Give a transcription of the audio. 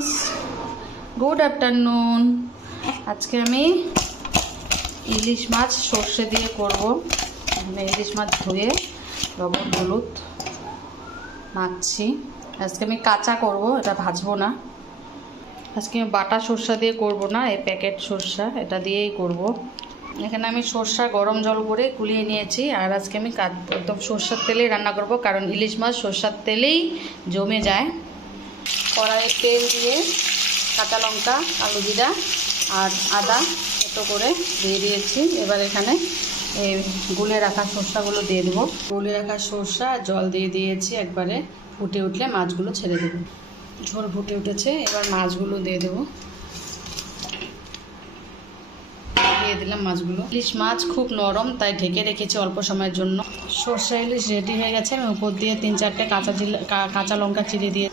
Guys, good afternoon. আজকে আমি ইলিশ মাছ সর্ষে দিয়ে করব। ইলিশ মাছ ধুয়ে লবণ হলুদ মাখছি। আজকে আমি কাঁচা করব, এটা ভাজবো না। আজকে আমি বাটা সর্ষা দিয়ে করব না, এই প্যাকেট সর্ষা এটা দিয়েই করব। এখানে আমি সর্ষা গরম জল করে গুলিয়ে নিয়েছি। আর আজকে আমি একদম সর্ষার তেলেই রান্না করব, কারণ ইলিশ মাছ সর্ষার তেলেই জমে যায়। কড়াইয়ে তেল দিয়ে কাঁচা লঙ্কা, আলু জিরা আর আদা এতো করে দিয়ে দিয়েছি। এবার এখানে এই গুলে রাখা সর্ষাগুলো দিয়ে দেবো। গুলে রাখা সর্ষা জল দিয়ে দিয়েছি। একবারে ফুটে উঠলে মাছগুলো ছেড়ে দেবো। ঝোল ফুটে উঠেছে, এবার মাছগুলো দিয়ে দেবো। দিয়ে দিলাম মাছগুলো। ইলিশ মাছ খুব নরম, তাই ঢেকে রেখেছি অল্প সময়ের জন্য। সর্ষে ইলিশ রেডি হয়ে গেছে। আমি উপর দিয়ে 3-4টে কাঁচা লঙ্কা চিড়ে দিয়ে